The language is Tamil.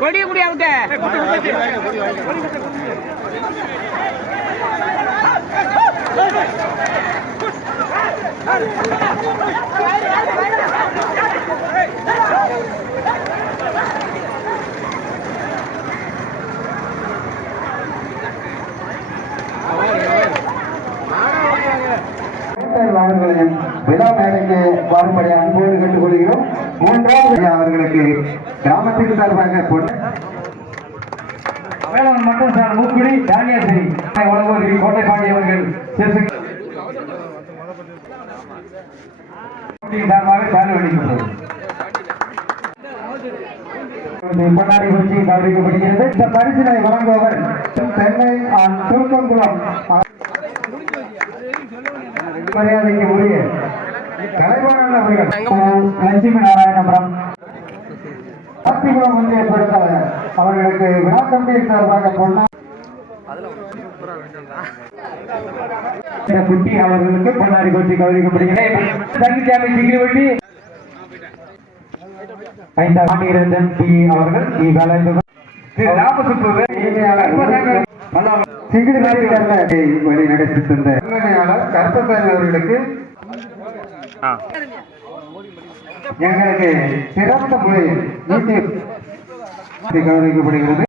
கொடிய முடியாவிட்ட அவர்களையும் விழா மேடைக்கு வரும்படி அன்போடு கேட்டுக் கொள்கிறோம். மூன்றாவது அவர்களுக்கு கிராமத்திற்கு சார்பாக வேளாண் மற்றும் சார் மூக்குடி தானியாசிரி வழங்குவதில் கோட்டைப்பாண்டி அவர்கள் சார்பாக சாலை வழங்கப்பட்டது. பொன்னாடி குறிச்சி கௌரவிக்கப்படுகிறது. இந்த பரிசினை வழங்குபவர் சென்னை திருக்கங்குளம் மரியாதைக்கு உரிய கலைவாணன் அவர்கள் லட்சுமி நாராயணபுரம் சக்திகுளம் ஒன்றிய பொறுத்தவர் அவர்களுக்கு விழா கமிட்டி சார்பாக குட்டி அவர்களுக்கு பொன்னாடி குறிச்சி கௌரவிக்கப்படுகிறது. ஐந்தாம் அவர்கள் வழி நடத்தி தந்த கருப்பசாமி அவர்களுக்கு எங்களுக்கு சிறந்த முறையில் கௌரவிக்கப்படுகிறது.